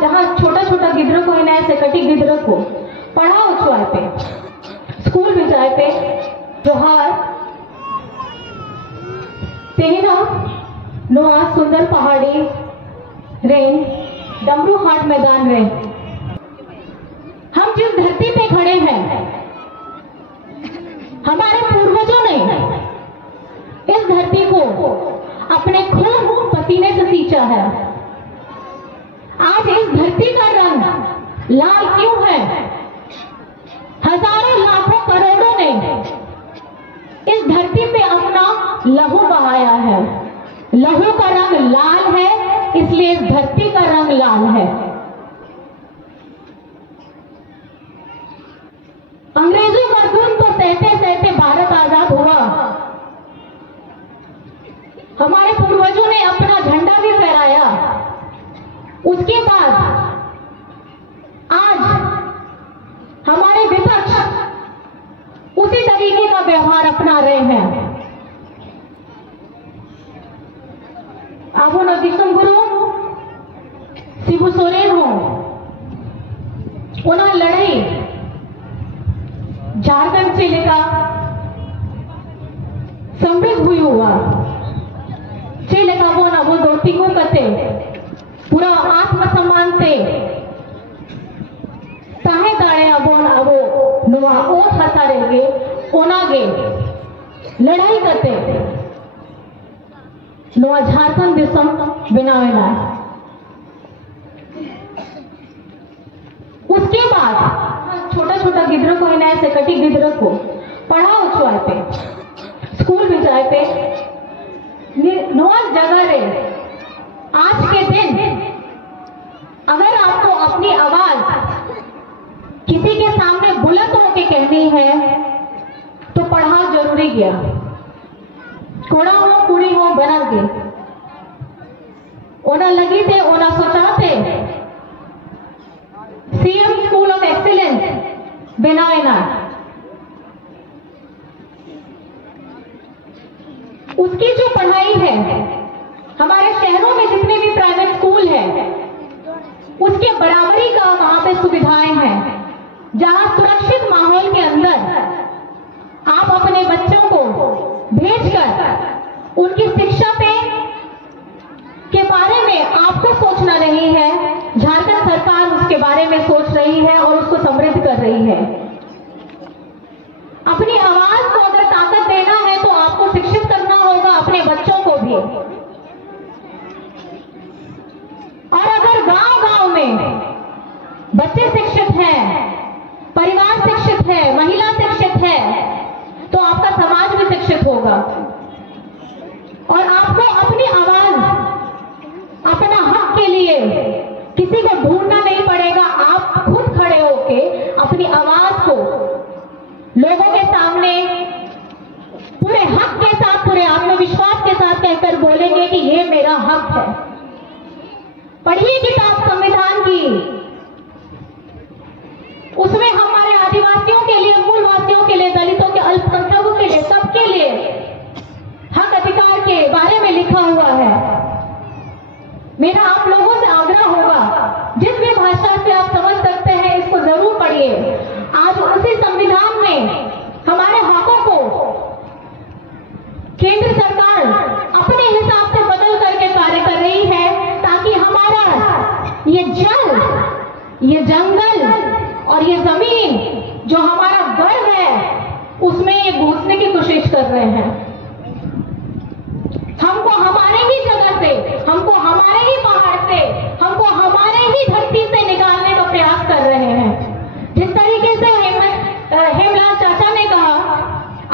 जहाँ छोटा छोटा गिदरों को इन्हें ऐसे कटी गिदरों को पढ़ाओ छुआए पे स्कूल भी जाए पे जोहार तेना नोआ सुंदर पहाड़ी रेन डमरू हाट मैदान रे हम जिस धरती पे खड़े हैं हमारे पूर्वजों ने इस धरती को अपने खून पसीने से सींचा है। आज इस धरती का रंग लाल क्यों है? हजारों लाखों करोड़ों ने इस धरती पे अपना लहू बहाया है। लहू का रंग लाल है, इसलिए इस धरती का रंग लाल है। अंग्रेजों का जुल्म तो सहते सहते भारत आजाद हुआ। हमारे पूर्वजों ने अपना झंडा भी फहराया। उसके बाद आज हमारे विपक्ष उसी तरीके का व्यवहार अपना रहे हैं। आबो नदीसम गुरु शिबू सोरेन हो उन्हें लड़ाई झारखंड से लेकर समृद्ध हुई हुआ लेकर वो दोस्ती को करते पूरा आत्मसम्मान से ताहे दाड़े अबो नुआ ओ हसा रहेंगे ओनागे लड़ाई करते नुआ झारखंड दिसम बनावेला। उसके बाद छोटा छोटा गिदरों को इन्हें ऐसे कटी गिदरों को पढ़ाओ छुआए पे स्कूल भी जाए पे नोआ जगह रे आज के दिन अगर आपको अपनी आवाज किसी के सामने बुलंद होके कहनी है तो पढ़ाओ जरूरी गया। कोड़ा हो कुड़ी हो बना के ओना लगी थे ओना सोचा थे सीएम स्कूल ऑफ एक्सीलेंस बनाए ना। उसकी जो पढ़ाई है हमारे शहरों में जितने भी प्राइवेट स्कूल है उसके बराबरी का वहां पे सुविधाएं हैं, जहां सुरक्षित माहौल के अंदर आप अपने बच्चों को भेजकर उनकी शिक्षा पे के बारे में आपको सोचना नहीं है। झारखंड सरकार उसके बारे में सोच रही है और उसको समृद्ध कर रही है। अपनी आवाज को अगर ताकत देना है तो आपको शिक्षित करना होगा अपने बच्चों को भी। और अगर गांव-गांव में बच्चे शिक्षित हैं, परिवार शिक्षित है, महिला शिक्षित है, तो आपका समाज भी शिक्षित होगा और आपको अपनी आवाज, अपना हक के लिए किसी को ढूंढना नहीं पड़ेगा। आप खुद खड़े होके अपनी आवाज को लोगों के सामने पूरे हक के साथ, पूरे आत्मविश्वास के साथ कहकर बोलेंगे कि ये मेरा हक है। पढ़िए किताब संविधान की, उसमें हमारे आदिवासियों के लिए, मूलवासियों के लिए, दलितों के, अल्पसंख्यकों के लिए, सबके लिए हक अधिकार के बारे में लिखा हुआ है। मेरा आप लोगों से आग्रह होगा, जिस भी भाषा से आप समझ सकते हैं इसको जरूर पढ़िए। आज उसी संविधान में हमारे हकों को केंद्र सरकार अपने हिसाब से बदल करके कार्य कर रही है, ताकि हमारा ये जल, ये जंगल और ये जमीन जो हमारा गर्व है उसमें ये घुसने की कोशिश कर रहे हैं। हमको हमारे ही जगह से, हमको हमारे ही पहाड़ से, हमको हमारे ही धरती से निकालने का प्रयास कर रहे हैं। जिस तरीके से हेमलाल चाचा ने कहा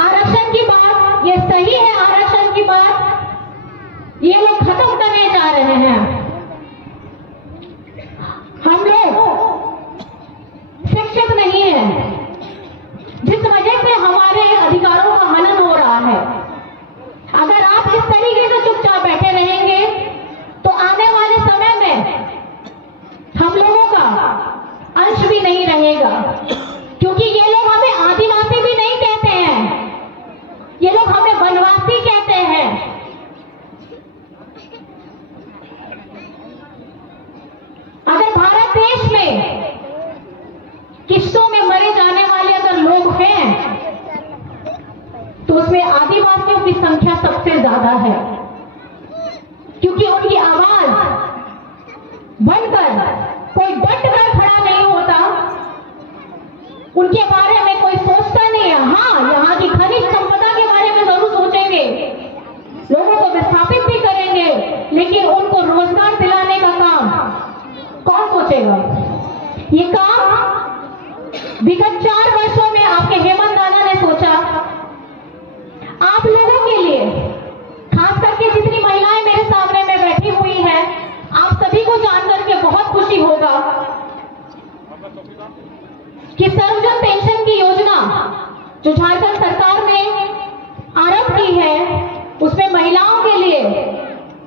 आरक्षण की बात, ये सही है, आरक्षण की बात ये लोग खत्म करने जा रहे हैं। हम लोग शिक्षित नहीं है, जिस वजह से हमारे अधिकारों का हनन हो रहा है। अगर आप इस तरीके से चुपचाप बैठे रहेंगे तो आने वाले समय में हम लोगों का अंश भी नहीं रहेगा, क्योंकि ये लोग हमें आदिवासी भी नहीं कहते हैं, ये लोग हमें वनवासी कहते हैं। अगर भारत देश में किश्तों में मरे जाने वाले अगर लोग हैं तो उसमें आदिवासियों की संख्या सबसे ज्यादा है, क्योंकि उनकी आवाज बनकर कोई डट कर खड़ा नहीं होता, उनके बारे में कोई सोचता नहीं है। हाँ, यहाँ की खनिज संपदा के बारे में जरूर सोचेंगे, लोगों को विस्थापित भी करेंगे, लेकिन उनको रोजगार दिलाने का काम कौन सोचेगा? ये काम विगत 4 वर्षों में आपके हेमंत दाना ने सोचा। आप लोगों के लिए, खास करके जितनी महिलाएं मेरे सामने में बैठी हुई हैं, आप सभी को जानकर के बहुत खुशी होगा कि सर्वजन पेंशन की योजना जो झारखंड सरकार ने आरंभ की है, उसमें महिलाओं के लिए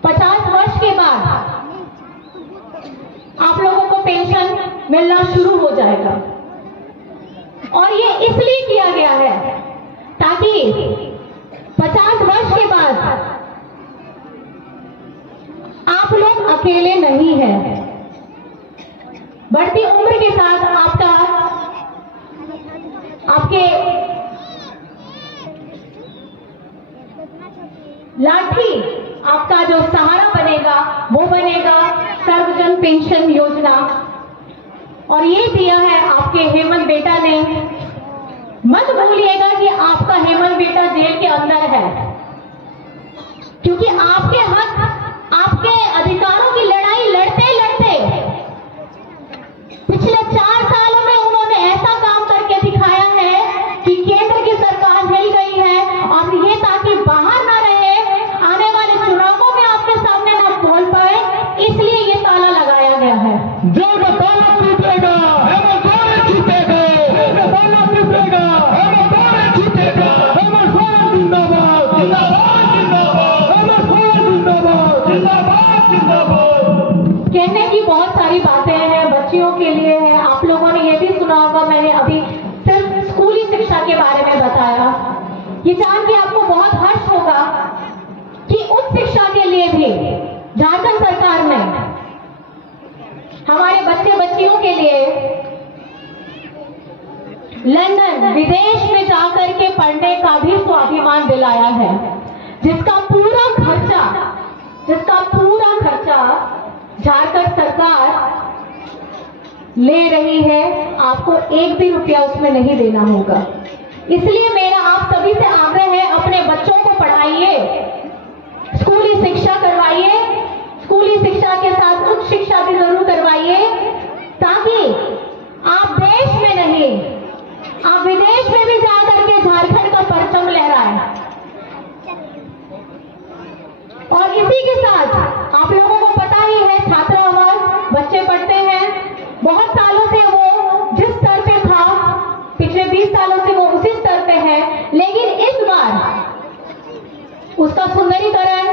50 वर्ष के बाद आप लोगों को पेंशन मिलना शुरू हो जाएगा। और ये इसलिए किया गया है ताकि 50 वर्ष के बाद आप लोग अकेले नहीं हैं। बढ़ती उम्र के साथ आपके लाठी आपका जो सहारा बनेगा वो बनेगा सर्वजन पेंशन योजना। और ये दिया है आपके हेमंत बेटा ने। मत भूलिएगा कि आपका हेमंत बेटा जेल के अंदर है, क्योंकि आपके हक, आपके अधिकारों की लड़ाई लड़ते लड़ते पिछले 4 सालों में उन्होंने ऐसा काम करके दिखाया है कि केंद्र की सरकार हिल गई है, और ये ताकि बाहर ना रहे, आने वाले चुनावों में आपके सामने ना बोल पाए, इसलिए ये ताला लगाया गया है। जो ताला टूटेगा, हेमंत सोरेन जीतेगा, ताला टूटेगा, हेमंत सोरेन जीतेगा, हेमंत सोरेन जिंदाबाद, जिंदाबाद, जिंदाबाद, हेमंत सोरेन जिंदाबाद, जिंदाबाद, जिंदाबाद। कहने की बहुत सारी बातें हैं, बच्चियों के लिए है। आप लोगों ने ये भी सुना होगा, मैंने अभी सिर्फ स्कूली शिक्षा के बारे में बताया। ये जान के आपको बहुत हर्ष होगा कि उच्च शिक्षा के लिए भी झारखंड सरकार ने हमारे बच्चे बच्चियों के लिए लंदन, विदेश में जाकर के पढ़ने का भी स्वाभिमान दिलाया है, जिसका पूरा खर्चा झारखंड सरकार ले रही है। आपको 1 भी रुपया उसमें नहीं देना होगा। इसलिए मेरा आप सभी से आग्रह है, अपने बच्चों को पढ़ाइए, स्कूली शिक्षा करवाइए, स्कूली शिक्षा के साथ उच्च शिक्षा भी जरूर करवाइए, ताकि आप देश में नहीं, आप विदेश में भी जाकर के झारखंड का परचम लहराएं। और इसी के साथ आप लोगों को पता ही है, छात्रावास बच्चे पढ़ते हैं, बहुत सालों से वो जिस स्तर पे था, पिछले 20 सालों से वो उसी स्तर पे है, लेकिन इस बार उसका सुंदरीकरण,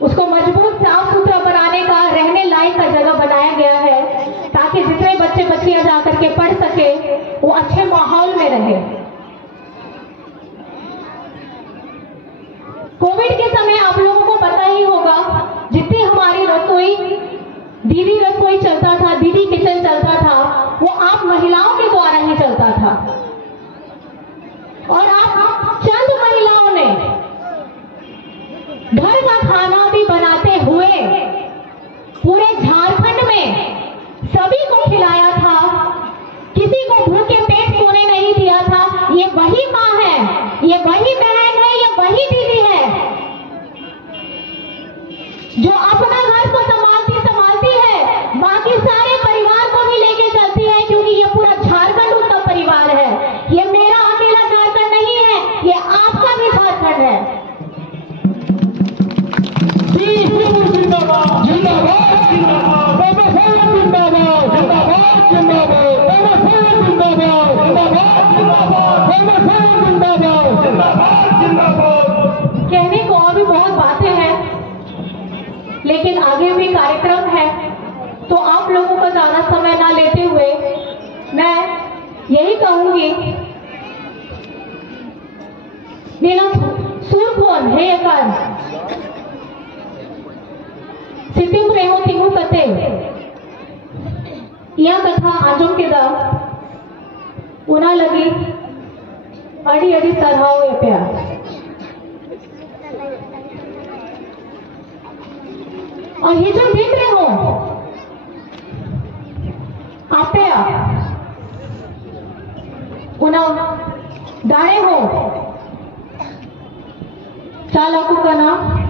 उसको मजबूत साफ सुथरा बनाने का, रहने लायक का जगह बनाया गया है, ताकि जितने बच्चे बच्चियां जाकर के पढ़ सके वो अच्छे माहौल में रहे। कोविड के समय आप लोगों को पता ही होगा, जितनी हमारी रसोई, दीदी रसोई चलता था, दीदी किचन चलता था, वो आप महिलाओं के द्वारा ही चलता था। और आप चंद महिलाओं ने घर का खाना भी बनाते हुए पूरे झारखंड में सभी को खिलाया था, किसी को भूखे पेट सोने नहीं दिया था। ये वही माँ है, ये वही बहन है, ये वही दीदी है जो अपना घर को संभालती है, बाकी सारे परिवार को भी लेके चलती है, क्योंकि ये पूरा झारखंड उसका परिवार है। ये मेरा अकेला झारखंड नहीं है, ये आपका भी झारखंड है। जिंदाबाद, जिंदाबाद, जिंदाबाद, जिंदाबाद, जिंदाबाद, जिंदाबाद, जिंदाबाद, जिंदाबाद। कहने को और भी बहुत बातें हैं, लेकिन आगे भी कार्यक्रम है, तो आप लोगों का ज्यादा समय ना लेते हुए मैं यही कहूंगी, नीलम सूरखोन हे कर सितिम रेहो तिंगू कते था आंजोम के दा उना लगी अड़ी अड़ी सरहाओ ये प्या और ये जो देख रहे हो आप उना दाएं हो चालाकू का नाम